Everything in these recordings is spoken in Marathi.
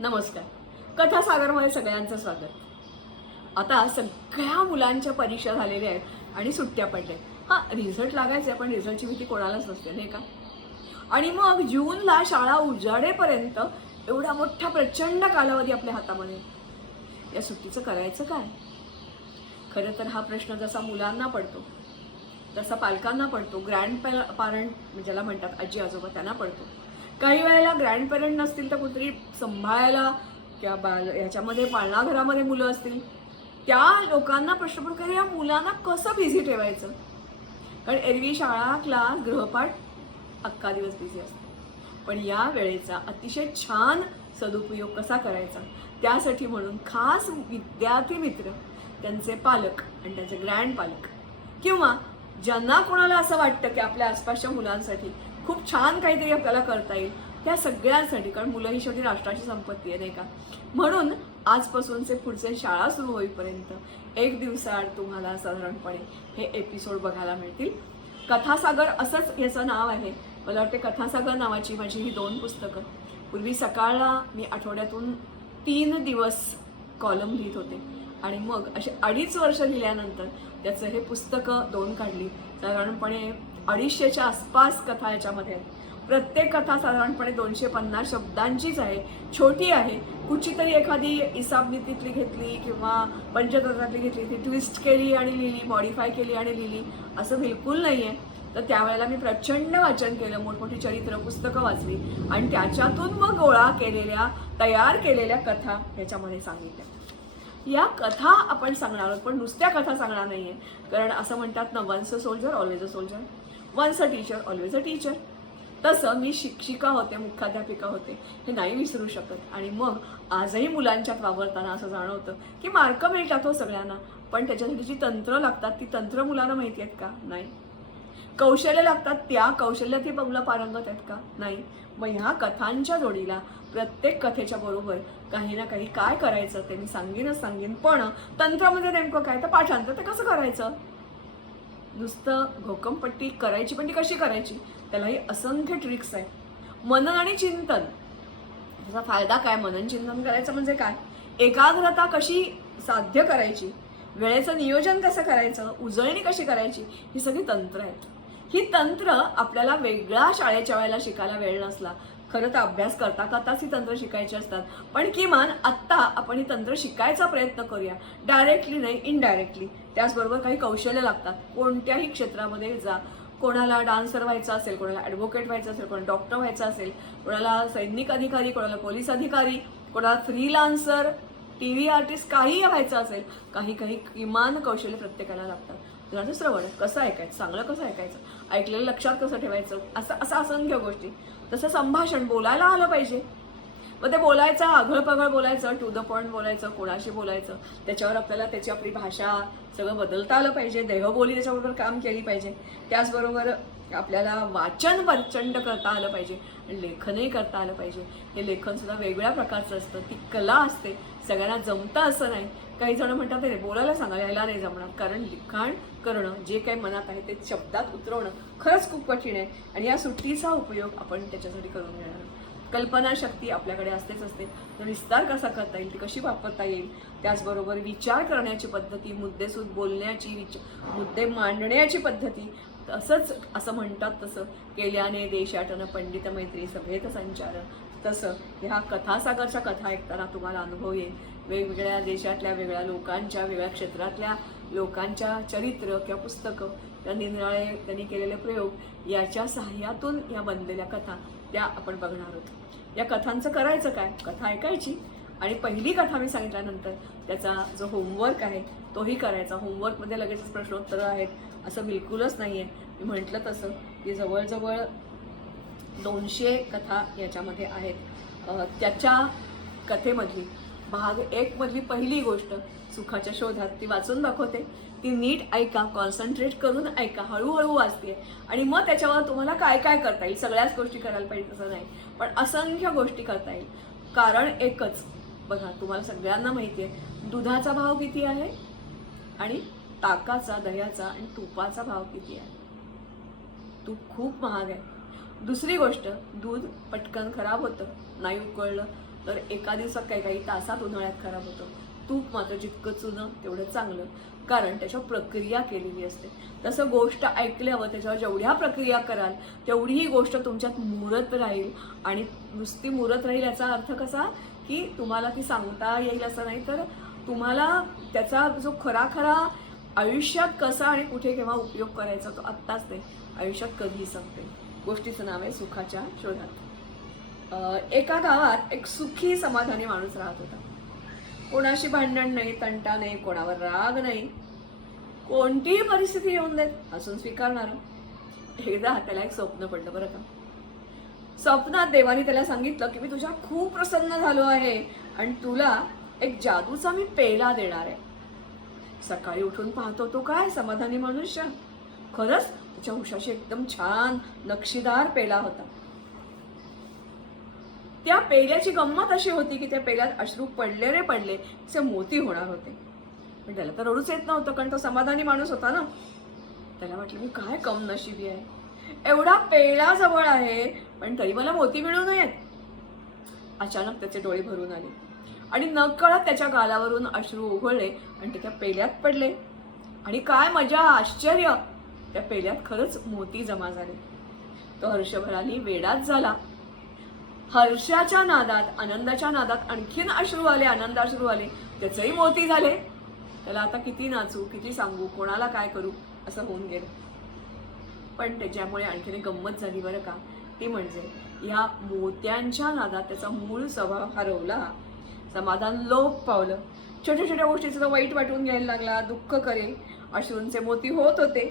नमस्कार. कथासागरमध्ये सगळ्यांचं स्वागत. आता सगळ्या मुलांच्या परीक्षा झालेल्या आहेत आणि सुट्ट्या पडल्या. रिझल्ट लागायचे पण रिझल्टची भीती कोणालाच नसते नाही का. आणि मग जूनला शाळा उजाडेपर्यंत एवढा मोठा प्रचंड कालावधी आपल्या हातामध्ये. या सुट्टीचं करायचं काय? खरं तर हा प्रश्न जसा मुलांना पडतो तसा पालकांना पडतो, ग्रँड पॅरंट ज्याला म्हणतात आजी आजोबा त्यांना पडतो. काही वेळेला ग्रँड पेरेंट नसतील तर कुठेतरी सांभाळायला किंवा ह्याच्यामध्ये पाळणाघरामध्ये मुलं असतील त्या लोकांना प्रश्न पडतो की या मुलांना कसं बिझी ठेवायचं. कारण एरवी शाळा क्लास गृहपाठ अख्खा दिवस बिझी असतो. पण या वेळेचा अतिशय छान सदुपयोग कसा करायचा त्यासाठी म्हणून खास विद्यार्थी मित्र, त्यांचे पालक आणि त्यांचे ग्रँड पालक किंवा ज्यांना कोणाला असं वाटतं की आपल्या आसपासच्या मुलांसाठी खूप छान काहीतरी आपल्याला करता येईल त्या सगळ्यांसाठी, कारण मुलं ही शेवटी राष्ट्राची संपत्ती आहे नाही का. म्हणून आजपासूनचे पुढचे शाळा सुरू होईपर्यंत एक दिवसाआड तुम्हाला साधारणपणे हे एपिसोड बघायला मिळतील. कथासागर असंच याचं नाव आहे. मला वाटते कथासागर नावाची माझी ही 2 पुस्तकं. पूर्वी सकाळला मी आठवड्यातून 3 दिवस कॉलम लिहित होते आणि मग असे 2.5 वर्ष लिहिल्यानंतर त्याचं हे पुस्तकं 2 काढली. साधारणपणे 250च्या आसपास कथा याच्यामध्ये आहेत. प्रत्येक कथा साधारणपणे 250 शब्दांचीच आहे, छोटी आहे. कुठचीतरी एखादी इसाबनीतीतली घेतली किंवा पंचतंत्रातली घेतली, ती ट्विस्ट केली आणि लिहिली, मॉडिफाय केली आणि लिहिली असं बिलकुल नाही आहे. तर त्यावेळेला मी प्रचंड वाचन केलं, मोठमोठी चरित्र पुस्तकं वाचली आणि त्याच्यातून मग गोळा केलेल्या तयार केलेल्या कथा ह्याच्यामध्ये सांगितल्या. या कथा आपण सांगणार आहोत पण नुसत्या कथा सांगणार नाही आहे. कारण असं म्हणतात ना, once a soldier always a soldier, once a teacher always a teacher. तसं मी शिक्षिका होते, मुख्याध्यापिका होते, हे नाही विसरू शकत. आणि मग आजही मुलांच्यात वावरताना असं जाणवतं की मार्क मिळतात हो सगळ्यांना, पण त्याच्यासाठी जी तंत्र लागतात ती तंत्र मुलांना माहिती आहेत का? नाही. कौशल्य लागतात, त्या कौशल्यात ही मुलं पारंगत आहेत का? नाही. मग ह्या कथांच्या जोडीला प्रत्येक कथेच्या बरोबर काही ना काही काय करायचं ते मी सांगेन. पण तंत्रामध्ये नेमकं काय, तर पाठांतर ते कसं करायचं. नुसतं घोकमपट्टी करायची पण ती कशी करायची त्यालाही असंख्य ट्रिक्स आहेत. मनन आणि चिंतन, त्याचा फायदा काय, मनन चिंतन करायचं म्हणजे काय, एकाग्रता कशी साध्य करायची, वेळेचं नियोजन कसं करायचं, उजळणी कशी करायची, ही सगळी तंत्र आहेत. ही तंत्र आपल्याला वेगळ्या शाळेच्या वेळेला शिकायला वेळ नसला. खरं तर अभ्यास करता करताच ही तंत्र शिकायची असतात. पण किमान आत्ता आपण ही तंत्र शिकायचा प्रयत्न करूया, डायरेक्टली नाही इनडायरेक्टली. त्याचबरोबर काही कौशल्य लागतात. कोणत्याही क्षेत्रामध्ये जा, कोणाला डान्सर व्हायचं असेल, कोणाला ॲडव्होकेट व्हायचं असेल, कोणाला डॉक्टर व्हायचं असेल, कोणाला सैनिक अधिकारी, कोणाला पोलीस अधिकारी, कोणाला फ्रीलान्सर, TV आर्टिस्ट, काहीही व्हायचं असेल, काही किमान कौशल्य प्रत्येकाला लागतात. तुझं श्रवण कसं ऐकायचं, चांगलं कसं ऐकायचं, ऐकलेलं लक्षात कसं ठेवायचं, असं असंख्य गोष्टी. तसं संभाषण बोलायला आलं पाहिजे. मग ते बोलायचं, आघळपघळ बोलायचं, टू द पॉईंट बोलायचं, कोणाशी बोलायचं, त्याच्यावर आपल्याला त्याची आपली भाषा सगळं बदलता आलं पाहिजे. देहबोली त्याच्याबरोबर काम केली पाहिजे. त्याचबरोबर आपल्याला वाचन प्रचंड करता आलं पाहिजे आणि लेखनही करता आलं पाहिजे. हे लेखनसुद्धा वेगळ्या प्रकारचं असतं, ती कला असते, सगळ्यांना जमतं असं नाही. काही जण म्हणतात ते बोलायला सांगा, यायला नाही जमणार. कारण लिखाण करणं, जे काही मनात आहे ते शब्दात उतरवणं खरंच खूप कठीण आहे. आणि या सुट्टीचा उपयोग आपण त्याच्यासाठी करून घेणार. कल्पनाशक्ती आपल्याकडे असतेच असते, तर विस्तार कसा करता येईल, ती कशी वापरता येईल. त्याचबरोबर विचार करण्याची पद्धती, मुद्देसूद बोलण्याची, मुद्दे मांडण्याची पद्धती, तसंच असं म्हणतात तसं केल्याने देशाटन पंडित मैत्री सभेत संचार. तसं ह्या कथासागरच्या कथा ऐकताना तुम्हाला अनुभव येईल. वेगवेगळ्या देशातल्या, वेगळ्या लोकांच्या, वेगळ्या क्षेत्रातल्या लोकांच्या चरित्र किंवा पुस्तकं, त्या निराळे त्यांनी केलेले प्रयोग याच्या सहाय्यातून या बनलेल्या कथा त्या आपण बघणार आहोत. या कथांचं करायचं काय, कथा ऐकायची आणि पहिली कथा मी सांगितल्यानंतर त्याचा जो होमवर्क आहे तोही करायचा. होमवर्कमध्ये लगेचच प्रश्नोत्तरं आहेत असं बिलकुलच नाही आहे. मी म्हटलं तसं की जवळजवळ 200 कथा याच्यामध्ये आहेत. त्याच्या कथेमधली भाग 1 मधली पहिली गोष्ट सुखाच्या शोधात, ती वाचून दाखवते. ती नीट ऐका, कॉन्सन्ट्रेट करून ऐका, हळूहळू वाचते आणि मग त्याच्यावर तुम्हाला काय काय करता येईल. सगळ्याच गोष्टी करायला पाहिजे तसं नाही, पण असंख्य गोष्टी करता येईल. कारण एकच बघा, तुम्हाला सगळ्यांना माहिती आहे दुधाचा भाव किती आहे आणि ताकाचा, दह्याचा आणि तुपाचा भाव किती आहे. तूप खूप महाग आहे. दुसरी गोष्ट, दूध पटकन खराब होतं, नाही उकळलं तर एका दिवसात काही तासात उन्हाळ्यात खराब होतं. तूप मात्र जितकं जुनं तेवढं चांगलं, कारण त्याच्यावर प्रक्रिया केलेली असते. तसं गोष्ट ऐकल्यावर त्याच्यावर जेवढ्या प्रक्रिया कराल तेवढी ही गोष्ट तुमच्यात मुरत राहील. आणि नुसती मुरत राहील याचा अर्थ कसा, की तुम्हाला ती सांगता येईल असं नाही, तर तुम्हाला त्याचा जो खरा आयुष्यात कसा आणि कुठे केव्हा उपयोग करायचा तो आत्ताच नाही, आयुष्यात कधीही सांगते. गोष्टीचं नाव आहे सुखाच्या शोधात. एका गावात एक सुखी समाधानी माणूस राहत होता. कोणाशी भांडण नाही, तंटा नाही, कोणावर राग नाही, कोणतीही परिस्थिती येऊन देत हसून स्वीकारणार. एकदा त्याला एक स्वप्न पडलं बरं का. स्वप्नात देवाने त्याला सांगितलं की मी तुझ्या खूप प्रसन्न झालो आहे आणि तुला एक जादूचा मी पेला देणार आहे. सकाळी उठून पाहतो तो काय समाधानी मनुष्य, खरंच त्याच्या उशाशी एकदम छान नक्षीदार पेला होता. त्या पेल्याची गंमत अशी होती की त्या पेल्यात अश्रू पडले रे पडले तसे मोती होणार होते. पण त्याला तर रडूच येत नव्हतं, कारण तो समाधानी माणूस होता ना. त्याला वाटलं मी काय कम नशिबी आहे, एवढा पेला जवळ आहे पण तरी मला मोती मिळू नयेत. अचानक त्याचे डोळे भरून आले आणि नकळत त्याच्या गालावरून अश्रू ओघळले आणि ते त्या पेल्यात पडले. आणि काय मजा, आश्चर्य, त्या पेल्यात खरंच मोती जमा झाले. तो हर्षभराने वेडाच झाला. हर्षाच्या नादात, आनंदाच्या नादात आणखीन अश्रू आले, आनंदाश्रू आले, त्याचेही मोती झाले. त्याला आता किती नाचू, किती सांगू, कोणाला काय करू असं होऊन गेलं. पण त्याच्यामुळे आणखीन एक गंमत झाली बरं का. ती म्हणजे ह्या मोत्यांच्या नादात त्याचा मूळ स्वभाव हरवला, समाधान लोप पावलं. छोट्या छोट्या गोष्टीचं तो वाईट वाटून घ्यायला लागला, दुःख करेल, अश्रूंचे मोती होत होते.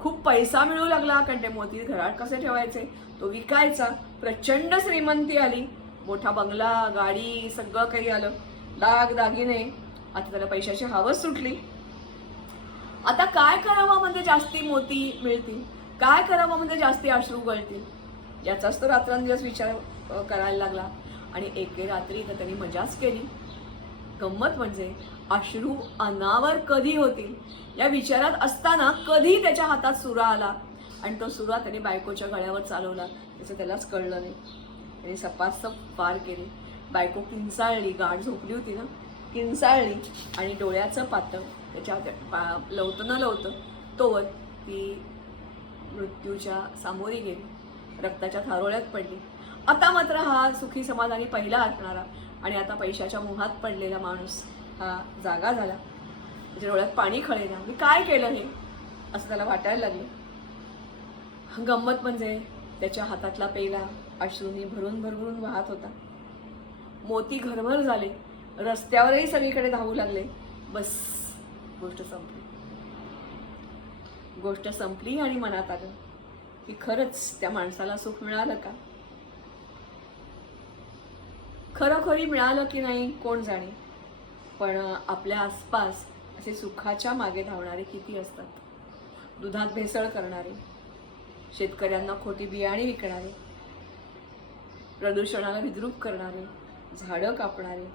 खूप पैसा मिळू लागला, कारण ते मोती घरात कसे ठेवायचे, तो विकायचा. प्रचंड श्रीमंती आली, मोठा बंगला, गाडी, सगळं काही आलं, दाग दागिने. आता त्याला पैशाची हवस सुटली. आता काय करावं म्हणजे जास्ती मोती मिळतील, काय करावं म्हणजे जास्ती अश्रू गळतील, याचाच तो रात्रंदिवस विचार करायला लागला. आणि एके रात्री तर त्यांनी मजाच केली. गंमत म्हणजे अश्रू अनावर कधी होतील या विचारात असताना कधी त्याच्या हातात सुरा आला आणि तो सुरा त्याने बायकोच्या गळ्यावर चालवला. त्याचं त्यालाच कळलं नाही. त्याने सपासप पार केली. बायको किंचाळली, गाठ झोपली होती ना, किंचाळली आणि डोळ्याचं पातळ त्याच्या लवतं न लवतं तोवर ती मृत्यूच्या सामोरी गेली, रक्ताच्या थारोळ्यात पडली. आता मात्र हा सुखी समाधानी पहिला असणारा आणि आता पैशाच्या मोहात पडलेला माणूस हा जागा झाला. त्याच्या डोळ्यात पाणी खळेना. मी काय केलं हे असं त्याला वाटायला लागलं. गंमत म्हणजे त्याच्या हातातला पेला अश्रूंनी भरून भरभरून वाहत होता. मोती घरभर झाले, रस्त्यावरही सगळीकडे धावू लागले. बस, गोष्ट संपली. गोष्ट संपली आणि मनात आलं की खरंच त्या माणसाला सुख मिळालं का, खरोखरी मिळालं की नाही कोण जाणे. पण आपल्या आसपास असे सुखाच्या मागे धावणारे किती असतात. दुधात भेसळ करणारे, शेतकऱ्यांना खोटी बियाणे विकणारे, प्रदूषणाला विद्रूप करणारे, झाडं कापणारे,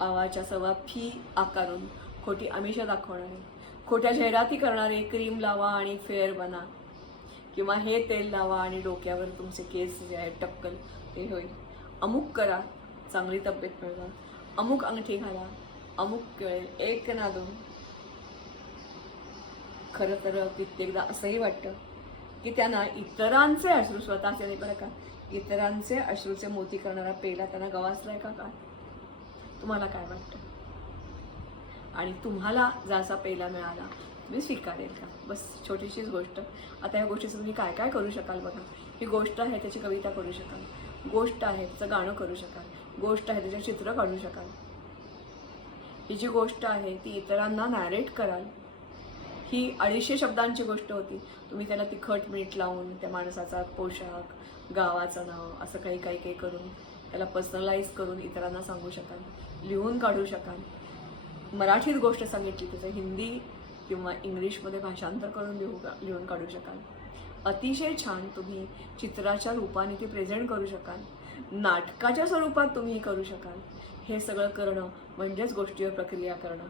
आवाच्या सवा फी आकारून खोटी आमिष दाखवणारे, खोट्या जाहिराती करणारे, क्रीम लावा आणि फेअर बना, किंवा हे तेल लावा आणि डोक्यावर तुमचे केस जे आहेत टक्कल ते होईल, अमुक करा चांगली तब्येत मिळवा, अमुक अंगठी घाला, अमुक कळेल, एक ना दोन. खरं तर कित्येकदा असंही वाटतं की त्यांना इतरांचे अश्रू, स्वतःचे नाही बरं का, इतरांचे अश्रूचे मोती करणारा पेला त्यांना गवासलाय का काय? तुम्हाला काय वाटतं? आणि तुम्हाला जसा पेला मिळाला तुम्ही स्वीकारेल का? बस छोटीशीच गोष्ट. आता ह्या गोष्टीचं तुम्ही काय काय करू शकाल बघा. ही गोष्ट आहे त्याची कविता करू शकाल, गोष्ट आहे त्याचं गाणं करू शकाल, गोष्ट आहे त्याचे चित्र काढू शकाल. ही जी गोष्ट आहे ती इतरांना नॅरेट कराल. ही 250 शब्दांची गोष्ट होती, तुम्ही त्याला तिखट मीठ लावून त्या माणसाचा पोशाख, गावाचं नाव असं काही काही करून त्याला पर्सनलाइज करून इतरांना सांगू शकाल, लिहून काढू शकाल. मराठीत गोष्ट सांगितली त्याचं हिंदी किंवा इंग्लिशमध्ये भाषांतर करून लिहून काढू शकाल. अतिशय छान तुम्ही चित्राच्या रूपाने ती प्रेझेंट करू शकाल, नाटकाच्या स्वरूपात तुम्ही करू शकाल. हे सगळं करणं म्हणजेच गोष्टीवर प्रक्रिया करणं.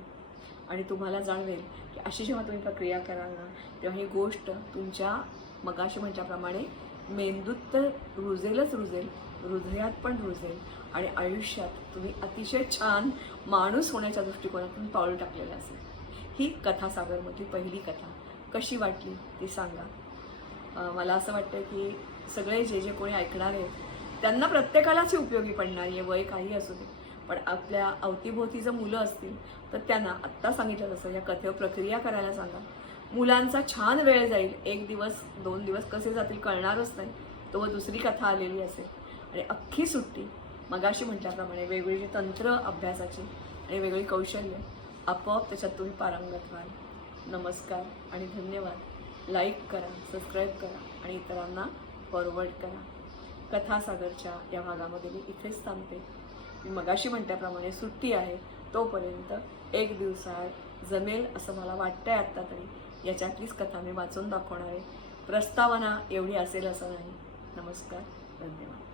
आणि तुम्हाला जाणवेल की अशी जेव्हा तुम्ही प्रक्रिया कराल ना, तेव्हा ही गोष्ट तुमच्या मगाशी म्हटल्याप्रमाणे मेंदूत तर रुजेलच रुजेल, हृदयात पण रुजेल आणि आयुष्यात तुम्ही अतिशय छान माणूस होण्याच्या दृष्टिकोनातून पाऊल टाकलेलं असेल. ही कथासागरमधली पहिली कथा कशी वाटली ती सांगा. मला असं वाटतं की सगळे जे जे कोणी ऐकणार आहेत त्यांना प्रत्येकालाच ही उपयोगी पडणार आहे, वय काही असू दे. पण आपल्या अवतीभोवती जर मुलं असतील तर त्यांना आत्ता सांगितलं तसं या कथेवर प्रक्रिया करायला सांगा. मुलांचा छान वेळ जाईल, 1 दिवस 2 दिवस कसे जातील कळणारच नाही, तो दुसरी कथा आलेली असेल. आणि अख्खी सुट्टी मगाशी म्हटल्याप्रमाणे वेगवेगळी तंत्र अभ्यासाची आणि वेगळी कौशल्य आपोआप त्याच्यात तुम्ही पारंगत व्हाल. नमस्कार आणि धन्यवाद. लाईक करा, सबस्क्राईब करा आणि इतरांना फॉरवर्ड करा. कथासागरच्या या भागामध्ये मी इथेच थांबते. मी मगाशी म्हटल्याप्रमाणे सुट्टी आहे, तोपर्यंत 1 दिवसात जमेल असं मला वाटतंय आत्ता तरी. याच्यातलीच कथा मी वाचून दाखवणार आहे. प्रस्तावना एवढी असेल असं नाही. नमस्कार, धन्यवाद.